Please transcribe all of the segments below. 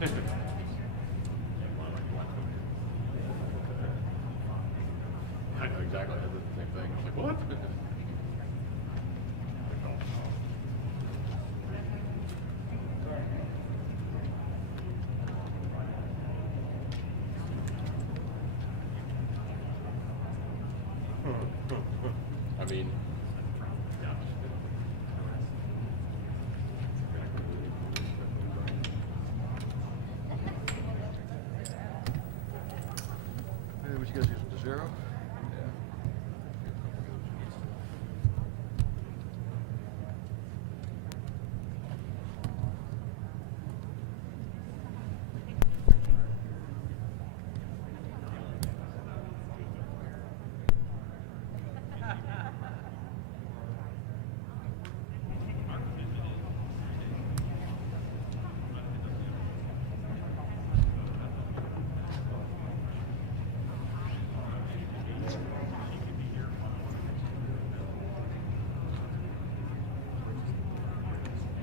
I know exactly. I did the same thing. I was like, what? I mean, Hey, what you guys using, the zero?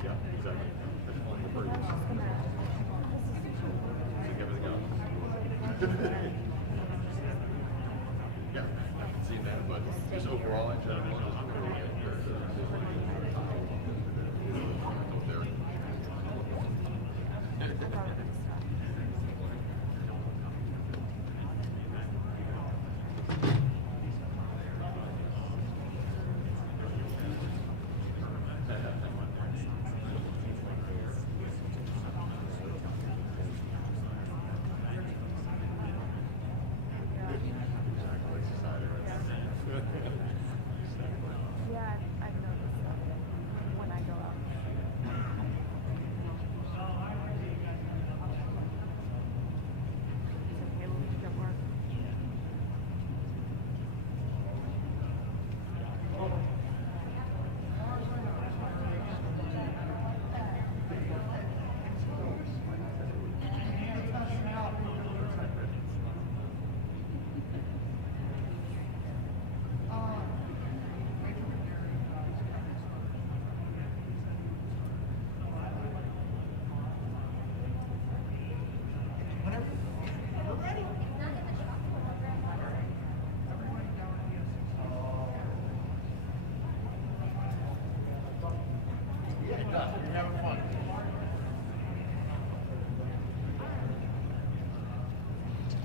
yeah, exactly. Like everything else. Yeah, I've seen that, but just overall in general, just Yeah, I've noticed that when I go out. It's okay, we'll make it work.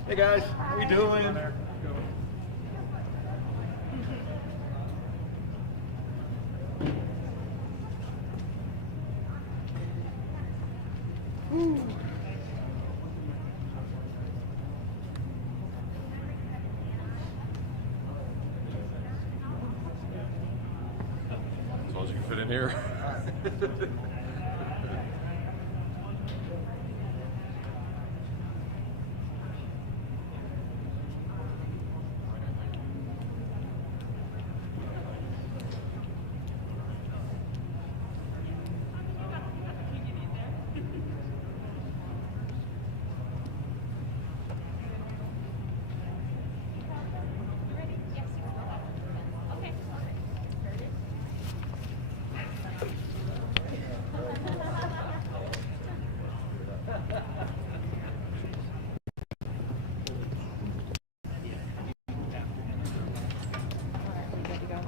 Hey guys, how we doing? as long as you can fit in here.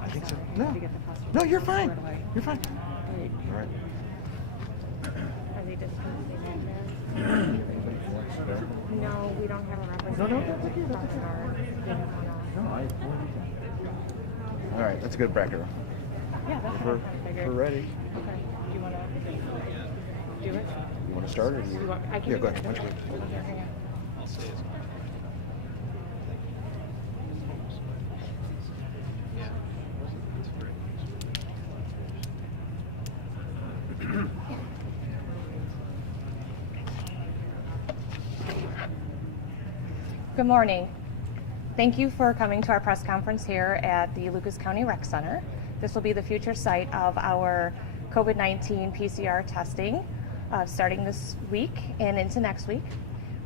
I think so. No, no, you're fine. You're fine. All right. Are they disposing of this? No, we don't have a representative. that's okay, that's okay. from our unit on our- All right, that's a good bracket. Yeah, that's what We're, I kinda figured. we're ready. Okay, do you wanna do it? You want to start or do you? You want, I can Yeah, do go it. ahead. Why don't you go? Here, hang on. Good morning. Thank you for coming to our press conference here at the Lucas County Rec Center. This will be the future site of our COVID-19 PCR testing starting this week and into next week.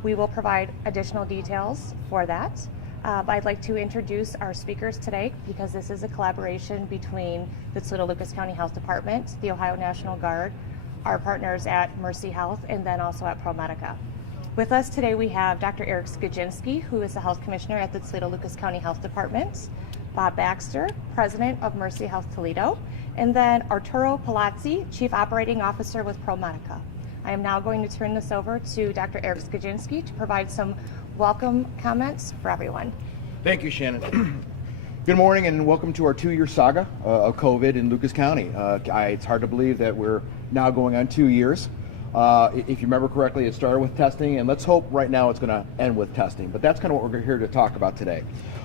We will provide additional details for that. I'd like to introduce our speakers today because this is a collaboration between the Toledo Lucas County Health Department, the Ohio National Guard, our partners at Mercy Health and then also at ProMedica. With us today we have Dr. Eric Skajinski, who is the Health Commissioner at the Toledo-Lucas County Health Department, Bob Baxter, President of Mercy Health Toledo, and then Arturo Palazzi, Chief Operating Officer with ProMedica. I am now going to turn this over to Dr. Eric Skajinski to provide some welcome comments for everyone. Thank you, Shannon. Good morning and welcome to our 2-year saga of COVID in Lucas County. It's hard to believe that we're now going on 2 years. If you remember correctly, it started with testing, and let's hope right now it's going to end with testing. But that's kind of what we're here to talk about today.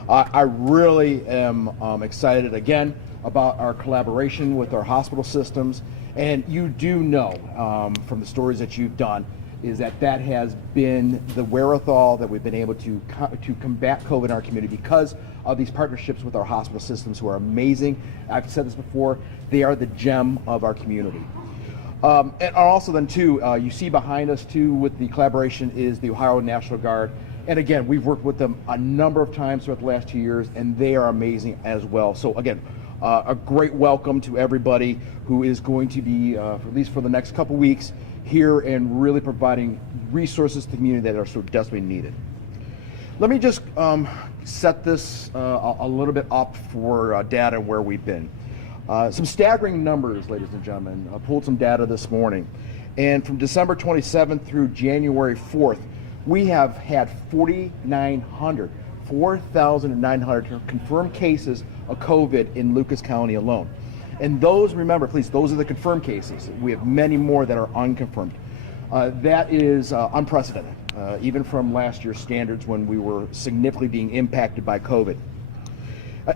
I really am excited again about our collaboration with our hospital systems. And you do know from the stories that you've done is that that has been the wherewithal that we've been able to combat COVID in our community because of these partnerships with our hospital systems who are amazing. I've said this before, they are the gem of our community. And also then too, you see behind us too with the collaboration is the Ohio National Guard. And again, we've worked with them a number of times throughout the last 2 years, and they are amazing as well. So again, a great welcome to everybody who is going to be, at least for the next couple weeks, here and really providing resources to the community that are so desperately needed. Let me just set this a little bit up for data and where we've been. Some staggering numbers, ladies and gentlemen. I pulled some data this morning. And from December 27th through January 4th, we have had 4,900 confirmed cases of COVID in Lucas County alone. And those, remember, please, those are the confirmed cases. We have many more that are unconfirmed. That is unprecedented, even from last year's standards when we were significantly being impacted by COVID.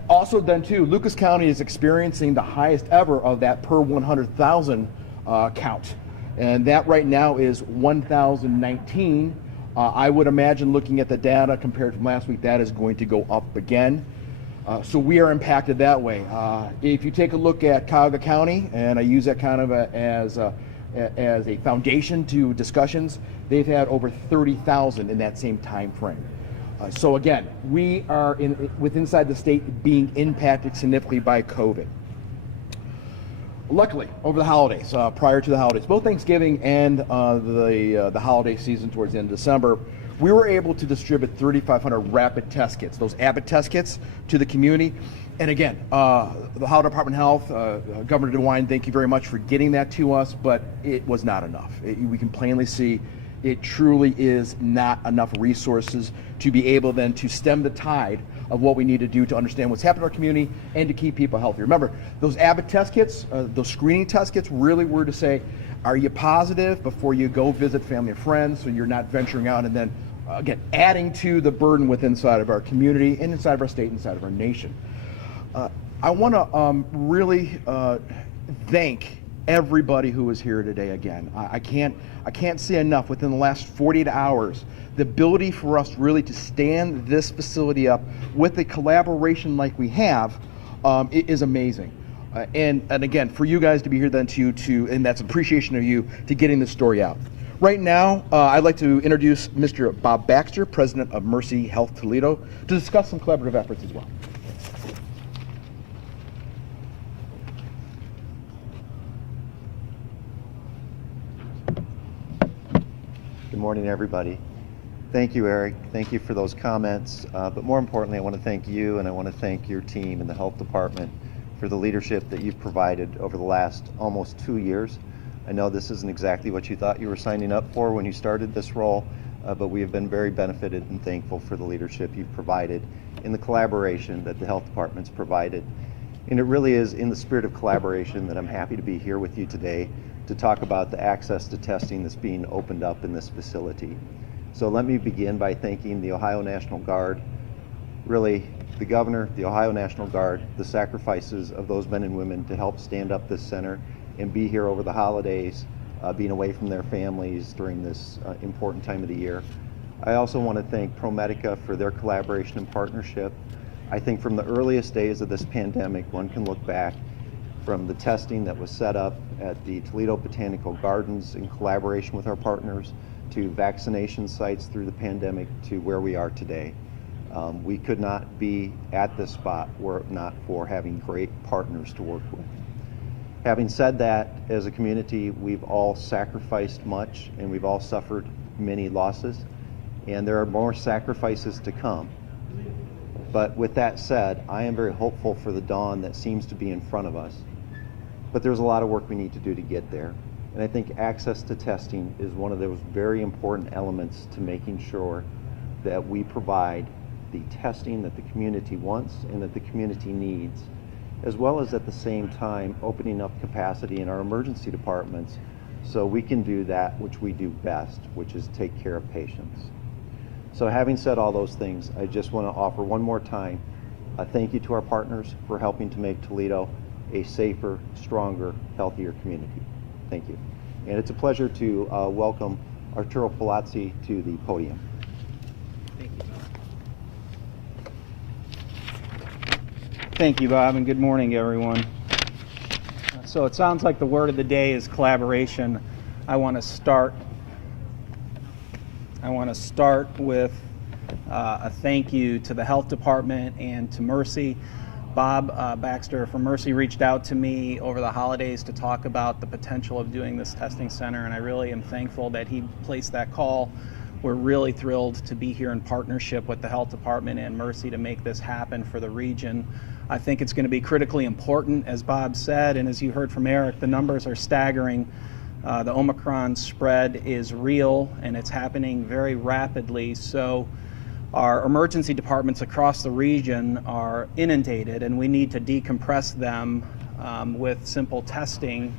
Also then too, Lucas County is experiencing the highest ever of that per 100,000 count. And that right now is 1,019. I would imagine looking at the data compared from last week, that is going to go up again. So we are impacted that way. If you take a look at Cuyahoga County, and I use that kind of as a foundation to discussions, they've had over 30,000 in that same time frame. So again, we are inside the state being impacted significantly by COVID. Luckily, over the holidays, prior to the holidays, both Thanksgiving and the holiday season towards the end of December, we were able to distribute 3,500 rapid test kits, those Abbott test kits, to the community. And again, the Ohio Department of Health, Governor DeWine, thank you very much for getting that to us, but it was not enough. We can plainly see it truly is not enough resources to be able then to stem the tide of what we need to do to understand what's happening in our community and to keep people healthy. Remember, those Abbott test kits, those screening test kits really were to say, are you positive before you go visit family and friends so you're not venturing out and then, again, adding to the burden within inside of our community and inside of our state, inside of our nation. I want to really thank everybody who is here today again. I can't say enough within the last 48 hours, the ability for us really to stand this facility up with a collaboration like we have is amazing. And again, for you guys to be here then and that's appreciation of you to getting this story out. Right now, I'd like to introduce Mr. Bob Baxter, President of Mercy Health Toledo, to discuss some collaborative efforts as well. Good morning, everybody. Thank you, Eric. Thank you for those comments. But more importantly, I want to thank you and I want to thank your team in the health department for the leadership that you've provided over the last almost 2 years. I know this isn't exactly what you thought you were signing up for when you started this role, but we have been very benefited and thankful for the leadership you've provided in the collaboration that the health department's provided. And it really is in the spirit of collaboration that I'm happy to be here with you today to talk about the access to testing that's being opened up in this facility. So let me begin by thanking the Ohio National Guard, really the governor, the Ohio National Guard, the sacrifices of those men and women to help stand up this center and be here over the holidays, being away from their families during this important time of the year. I also want to thank ProMedica for their collaboration and partnership. I think from the earliest days of this pandemic, one can look back from the testing that was set up at the Toledo Botanical Gardens in collaboration with our partners, to vaccination sites through the pandemic, to where we are today. We could not be at this spot were it not for having great partners to work with. Having said that, as a community, we've all sacrificed much and we've all suffered many losses, and there are more sacrifices to come. But with that said, I am very hopeful for the dawn that seems to be in front of us. But there's a lot of work we need to do to get there. And I think access to testing is one of those very important elements to making sure that we provide the testing that the community wants and that the community needs, as well as at the same time opening up capacity in our emergency departments so we can do that which we do best, which is take care of patients. So having said all those things, I just want to offer one more time a thank you to our partners for helping to make Toledo a safer, stronger, healthier community. Thank you. And it's a pleasure to welcome Arturo Palazzi to the podium. Thank you, Bob, and good morning, everyone. So it sounds like the word of the day is collaboration. I want to start with a thank you to the health department and to Mercy. Bob Baxter from Mercy reached out to me over the holidays to talk about the potential of doing this testing center, and I really am thankful that he placed that call. We're really thrilled to be here in partnership with the health department and Mercy to make this happen for the region. I think it's going to be critically important, as Bob said, and as you heard from Eric, the numbers are staggering. The Omicron spread is real and it's happening very rapidly. So our emergency departments across the region are inundated, and we need to decompress them with simple testing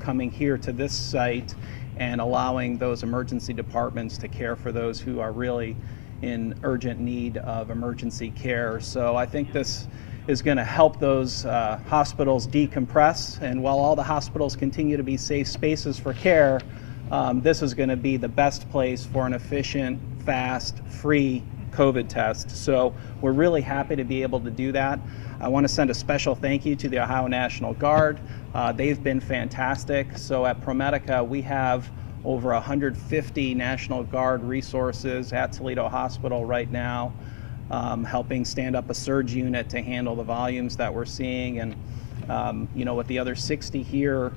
coming here to this site and allowing those emergency departments to care for those who are really in urgent need of emergency care. So I think this is going to help those hospitals decompress, and while all the hospitals continue to be safe spaces for care, this is going to be the best place for an efficient, fast, free COVID test. So we're really happy to be able to do that. I want to send a special thank you to the Ohio National Guard. They've been fantastic. So at ProMedica, we have over 150 National Guard resources at Toledo Hospital right now, helping stand up a surge unit to handle the volumes that we're seeing. And with the other 60 here,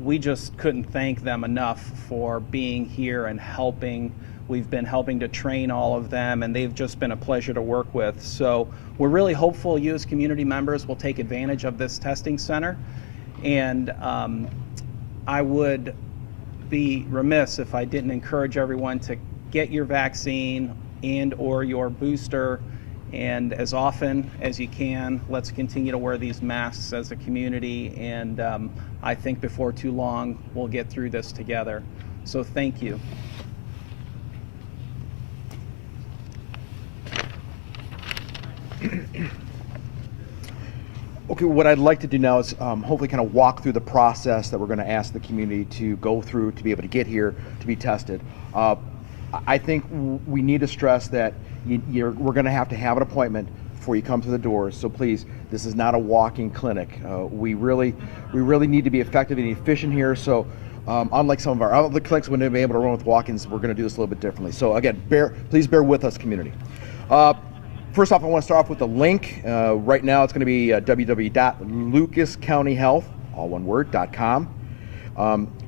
we just couldn't thank them enough for being here and helping. We've been helping to train all of them, and they've just been a pleasure to work with. So we're really hopeful you as community members will take advantage of this testing center. And I would be remiss if I didn't encourage everyone to get your vaccine and or your booster, and as often as you can, let's continue to wear these masks as a community, and I think before too long we'll get through this together. So thank you. Okay, what I'd like to do now is hopefully kind of walk through the process that we're going to ask the community to go through to be able to get here to be tested. I think we need to stress that we're going to have an appointment before you come to the doors. So please, this is not a walk-in clinic. We really need to be effective and efficient here. So unlike some of our other clinics, when they'll be able to run with walk-ins, we're going to do this a little bit differently. So again, please bear with us, community. First off, I want to start off with the link. Right now, it's going to be www.lucascountyhealth, all one word, .com.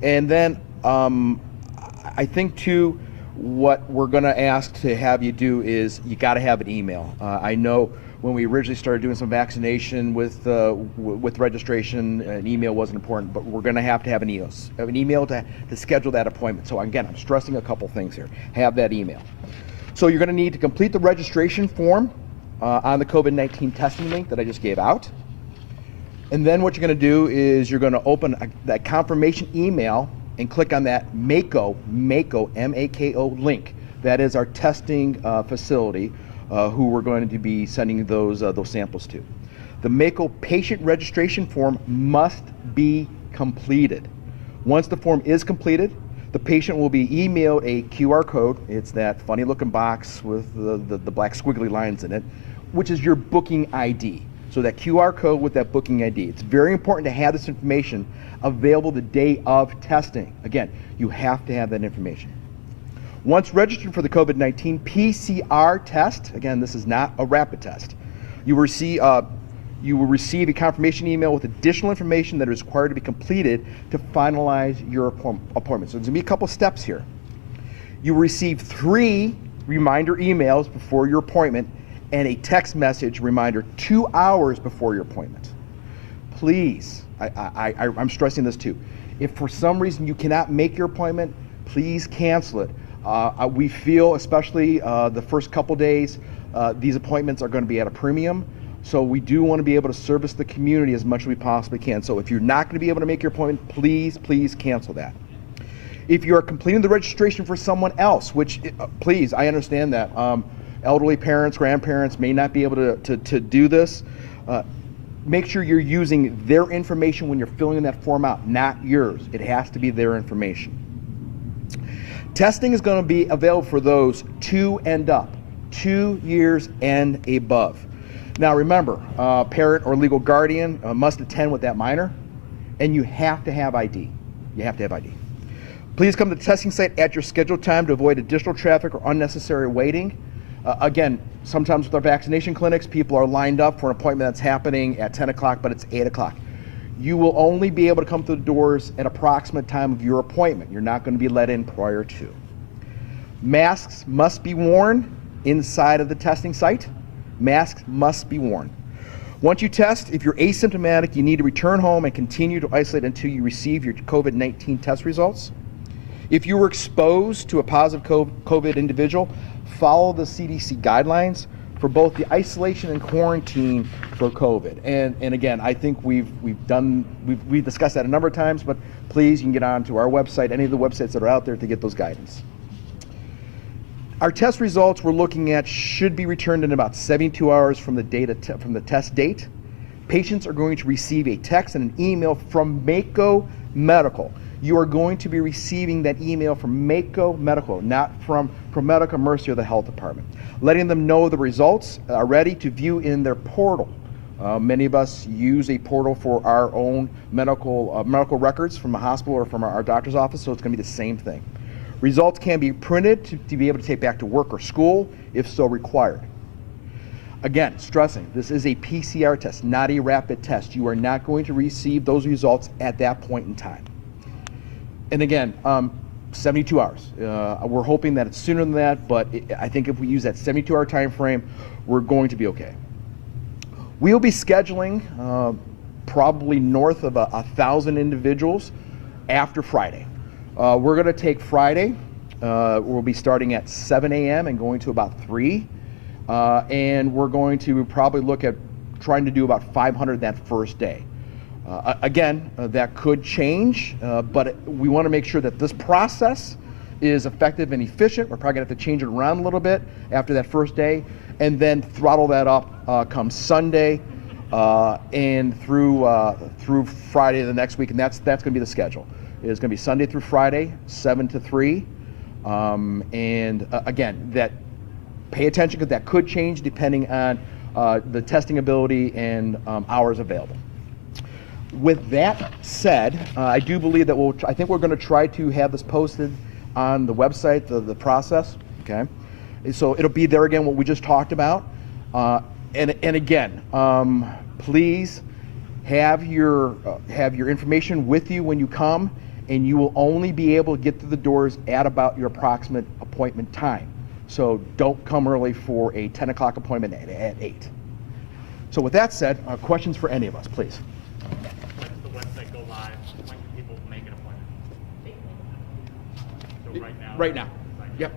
And then I think too, what we're going to ask to have you do is you got to have an email. I know when we originally started doing some vaccination with registration, an email wasn't important, but we're going to have an email to schedule that appointment. So again, I'm stressing a couple things here. Have that email. So you're going to need to complete the registration form on the COVID-19 testing link that I just gave out. And then what you're going to do is you're going to open that confirmation email and click on that MAKO, M-A-K-O link. That is our testing facility who we're going to be sending those samples to. The MAKO patient registration form must be completed. Once the form is completed, the patient will be emailed a QR code. It's that funny looking box with the black squiggly lines in it, which is your booking ID. So that QR code with that booking ID. It's very important to have this information available the day of testing. Again, you have to have that information. Once registered for the COVID-19 PCR test, again, this is not a rapid test, you will receive You will receive a confirmation email with additional information that is required to be completed to finalize your appointment. So there's going to be a couple steps here. You will receive 3 reminder emails before your appointment and a text message reminder 2 hours before your appointment. Please, I'm stressing this too. If for some reason you cannot make your appointment, please cancel it. We feel, especially the first couple days, these appointments are going to be at a premium. So we do want to be able to service the community as much as we possibly can. So if you're not going to be able to make your appointment, please cancel that. If you are completing the registration for someone else, which, please, I understand that. Elderly parents, grandparents may not be able to do this. Make sure you're using their information when you're filling that form out, not yours. It has to be their information. Testing is going to be available for those 2 and up, 2 years and above. Now remember, parent or legal guardian must attend with that minor, and you have to have ID. You have to have ID. Please come to the testing site at your scheduled time to avoid additional traffic or unnecessary waiting. Again, sometimes with our vaccination clinics, people are lined up for an appointment that's happening at 10 o'clock, but it's 8 o'clock. You will only be able to come through the doors at approximate time of your appointment. You're not going to be let in prior to. Masks must be worn inside of the testing site. Masks must be worn. Once you test, if you're asymptomatic, you need to return home and continue to isolate until you receive your COVID-19 test results. If you were exposed to a positive COVID individual, follow the CDC guidelines for both the isolation and quarantine for COVID. And again, I think we've discussed that a number of times, but please, you can get on to our website, any of the websites that are out there, to get those guidance. Our test results we're looking at should be returned in about 72 hours from the test date. Patients are going to receive a text and an email from Mako Medical. You are going to be receiving that email from Mako Medical, not from ProMedica and Mercy or the health department, letting them know the results are ready to view in their portal. Many of us use a portal for our own medical records from a hospital or from our doctor's office, so it's going to be the same thing. Results can be printed to be able to take back to work or school if so required. Again, stressing, this is a PCR test, not a rapid test. You are not going to receive those results at that point in time. And again, 72 hours. We're hoping that it's sooner than that, but I think if we use that 72-hour time frame, we're going to be okay. We'll be scheduling probably north of 1,000 individuals after Friday. We're going to take Friday. We'll be starting at 7 a.m. and going to about 3. And we're going to probably look at trying to do about 500 that first day. Again, that could change, but we want to make sure that this process is effective and efficient. We're probably going to have to change it around a little bit after that first day, and then throttle that up come Sunday and through Friday of the next week, and that's going to be the schedule. It's going to be Sunday through Friday, 7 to 3, and again, that pay attention because that could change depending on the testing ability and hours available. With that said, I do believe that I think we're going to try to have this posted on the website, the process, okay? So it'll be there again, what we just talked about. And again, please have your information with you when you come, and you will only be able to get through the doors at about your approximate appointment time. So don't come early for a 10 o'clock appointment at 8. So with that said, questions for any of us, please. When does the website go live? When can people make an appointment? So right now? Right now. Yep.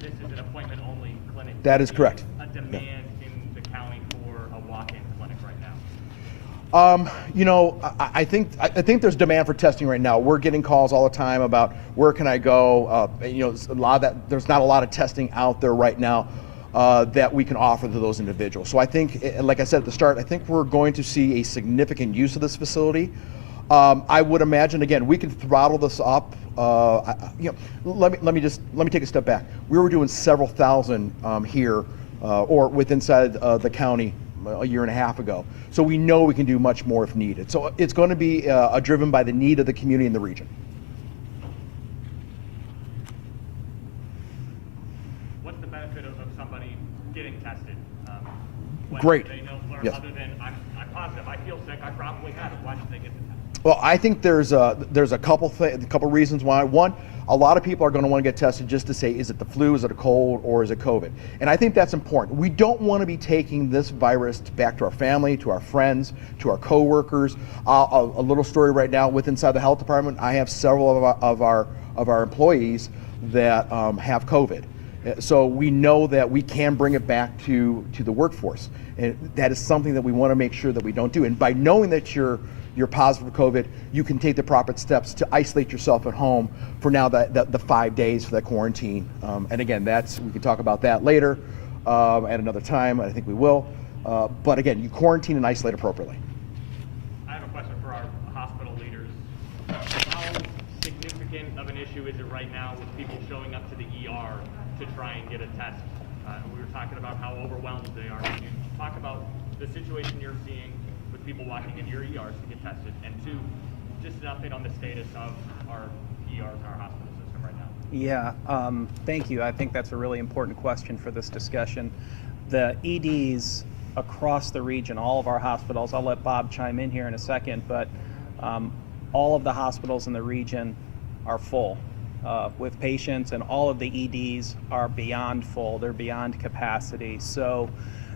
This is an appointment-only clinic. That is correct. A demand in the county for a walk-in clinic right now? You know, I think there's demand for testing right now. We're getting calls all the time about where can I go. You know, there's not a lot of testing out there right now that we can offer to those individuals. So I think, like I said at the start, I think we're going to see a significant use of this facility. I would imagine, again, we can throttle this up. You know, let me take a step back. We were doing several thousand here or within inside the county a year and a half ago. So we know we can do much more if needed. So it's going to be driven by the need of the community in the region. What's the benefit of somebody When Great. They know, or Yes. other than I'm positive, I feel sick, I probably have it. Why should they get the test? Well, I think there's a couple reasons why. One, a lot of people are going to want to get tested just to say, is it the flu, is it a cold, or is it COVID? And I think that's important. We don't want to be taking this virus back to our family, to our friends, to our coworkers. A little story right now with inside the health department. I have several of our employees that have COVID. So we know that we can bring it back to the workforce. And that is something that we want to make sure that we don't do. And by knowing that you're positive for COVID, you can take the proper steps to isolate yourself at home for now the 5 days for that quarantine. And again, we can talk about that later at another time. I think we will. But again, you quarantine and isolate appropriately. I have a question for our hospital leaders. How significant of an issue is it right now with people showing up to the ER to try and get a test? We were talking about how overwhelmed they are. Can you talk about the situation you're seeing with people walking into your ERs to get tested? And two, just an update on the status of our ERs and our hospital system right now. Yeah, thank you. I think that's a really important question for this discussion. The EDs across the region, all of our hospitals, I'll let Bob chime in here in a second, but all of the hospitals in the region are full with patients, and all of the EDs are beyond full. They're beyond capacity. So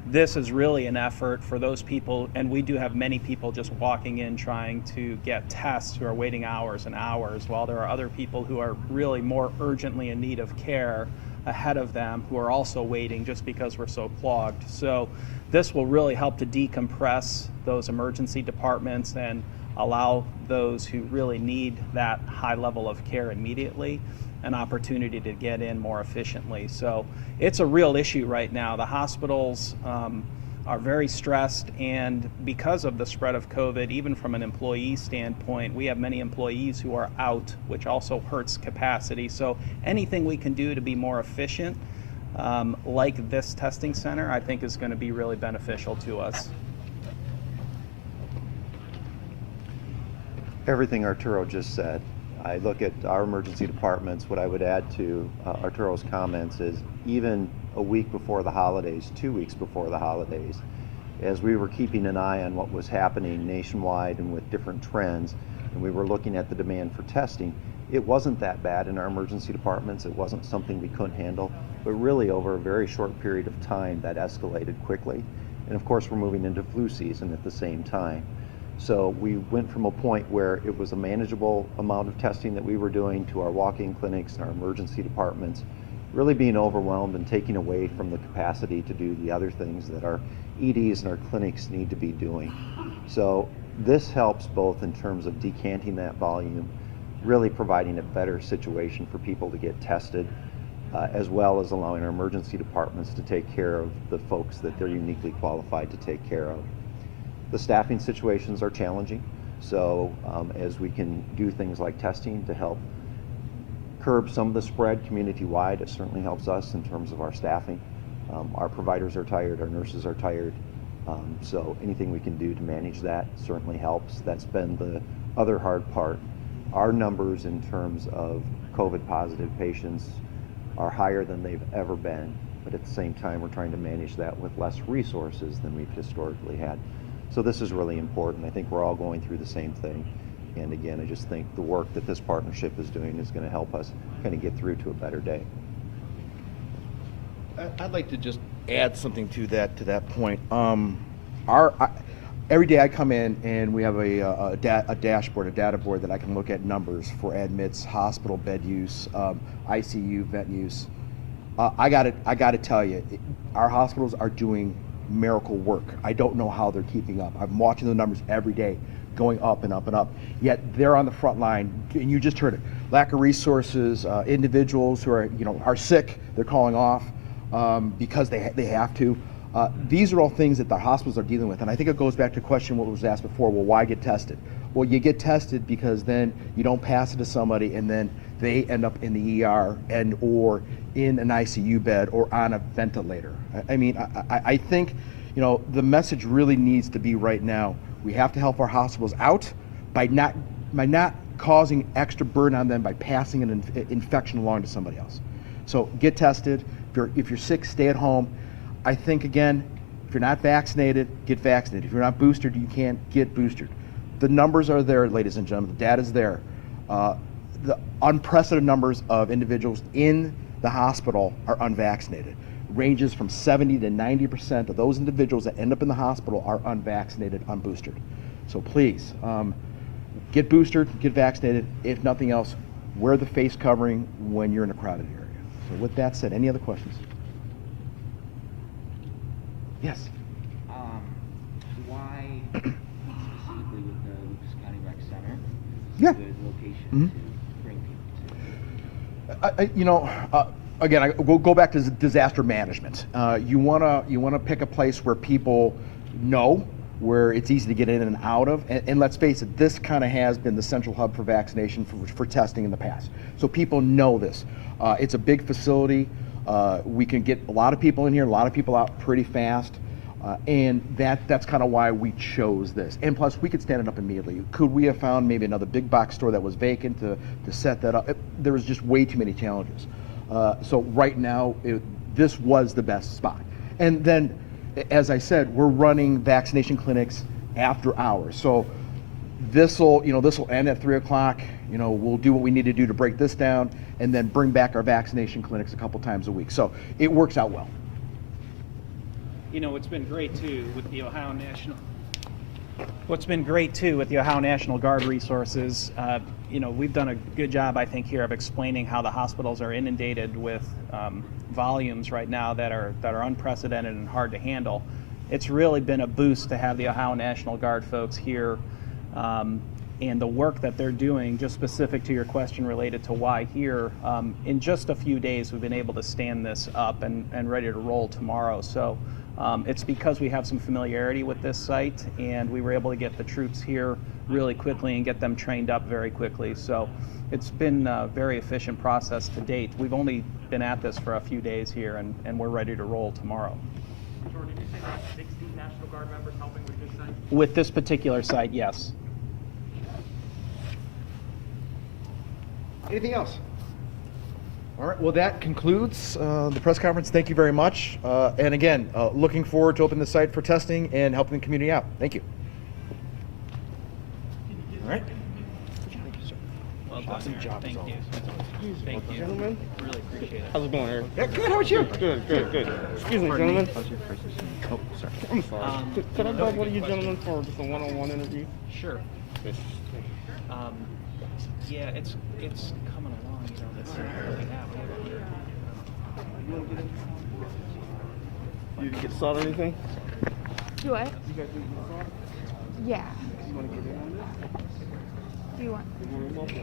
this is really an effort for those people, and we do have many people just walking in trying to get tests who are waiting hours and hours, while there are other people who are really more urgently in need of care ahead of them who are also waiting just because we're so clogged. So this will really help to decompress those emergency departments and allow those who really need that high level of care immediately an opportunity to get in more efficiently. So it's a real issue right now. The hospitals are very stressed, and because of the spread of COVID, even from an employee standpoint, we have many employees who are out, which also hurts capacity. So anything we can do to be more efficient, like this testing center, I think is going to be really beneficial to us. Everything Arturo just said. I look at our emergency departments. What I would add to Arturo's comments is even a week before the holidays, 2 weeks before the holidays, as we were keeping an eye on what was happening nationwide and with different trends, and we were looking at the demand for testing, it wasn't that bad in our emergency departments. It wasn't something we couldn't handle, but really over a very short period of time that escalated quickly. And of course, we're moving into flu season at the same time. So we went from a point where it was a manageable amount of testing that we were doing to our walk-in clinics and our emergency departments really being overwhelmed and taking away from the capacity to do the other things that our EDs and our clinics need to be doing. So this helps both in terms of decanting that volume, really providing a better situation for people to get tested, as well as allowing our emergency departments to take care of the folks that they're uniquely qualified to take care of. The staffing situations are challenging, so as we can do things like testing to help curb some of the spread community-wide, it certainly helps us in terms of our staffing. Our providers are tired, our nurses are tired, so anything we can do to manage that certainly helps. That's been the other hard part. Our numbers in terms of COVID positive patients are higher than they've ever been, but at the same time we're trying to manage that with less resources than we've historically had. So this is really important. I think we're all going through the same thing. And again, I just think the work that this partnership is doing is going to help us kind of get through to a better day. I'd like to just add something to that point. Every day I come in and we have a dashboard, a data board that I can look at numbers for admits, hospital bed use, ICU, vent use. I got to tell you, our hospitals are doing miracle work. I don't know how they're keeping up. I'm watching the numbers every day going up and up and up, yet they're on the front line, and you just heard it. Lack of resources, individuals who are sick, they're calling off because they have to. These are all things that the hospitals are dealing with, and I think it goes back to a question what was asked before, well, why get tested? Well, you get tested because then you don't pass it to somebody and then they end up in the ER and or in an ICU bed or on a ventilator. I mean, I think, the message really needs to be right now, we have to help our hospitals out by not causing extra burden on them by passing an infection along to somebody else. So get tested. If you're sick, stay at home. I think, again, If you're not vaccinated, get vaccinated. If you're not boosted, you can't get boosted. The numbers are there, ladies and gentlemen. The data's there. The unprecedented numbers of individuals in the hospital are unvaccinated. Ranges from 70 to 90% of those individuals that end up in the hospital are unvaccinated, unboosted. So please, get boosted, get vaccinated. If nothing else, wear the face covering when you're in a crowded area. So with that said, any other questions? Yes. Why specifically with the Lucas County Rec Center? Yeah. Good location to bring people to. Again, I will go back to disaster management. You wanna pick a place where people know, where it's easy to get in and out of. And let's face it, this kind of has been the central hub for vaccination for testing in the past. So people know this. It's a big facility. We can get a lot of people in here, a lot of people out pretty fast. And that's kind of why we chose this. And plus, we could stand it up immediately. Could we have found maybe another big box store that was vacant to set that up? There was just way too many challenges. So right now, this was the best spot. And then, as I said, we're running vaccination clinics after hours. So this will end at 3 o'clock. We'll do what we need to do to break this down, and then bring back our vaccination clinics a couple times a week. So it works out well. It's been great too with the Ohio National. What's been great too with the Ohio National Guard resources, we've done a good job, I think, here of explaining how the hospitals are inundated with volumes right now that are unprecedented and hard to handle. It's really been a boost to have the Ohio National Guard folks here, and the work that they're doing, just specific to your question related to why here. In just a few days, we've been able to stand this up and ready to roll tomorrow. So it's because we have some familiarity with this site, and we were able to get the troops here really quickly and get them trained up very quickly. So it's been a very efficient process to date. We've only been at this for a few days here, and we're ready to roll tomorrow. Jordan, did you say there are 60 National Guard members helping with this site? With this particular site, yes. Anything else? All right, well, that concludes the press conference. Thank you very much. And again, looking forward to opening the site for testing and helping the community out. Thank you. All right. Thank you, sir. Well done, Awesome Eric. job, Thank as you. always. Thank you. Gentlemen, Really appreciate it. how's it going, Eric? Yeah, good. How about you? Good. Excuse me, gentlemen. Oh, sorry. I'm sorry. Could I bother you gentlemen for just a one-on-one interview? Sure. Yeah, it's coming along. That's really happening. You get salt or anything? Do what? You guys need salt? Yeah. You want to get in on this? Do you want? You want to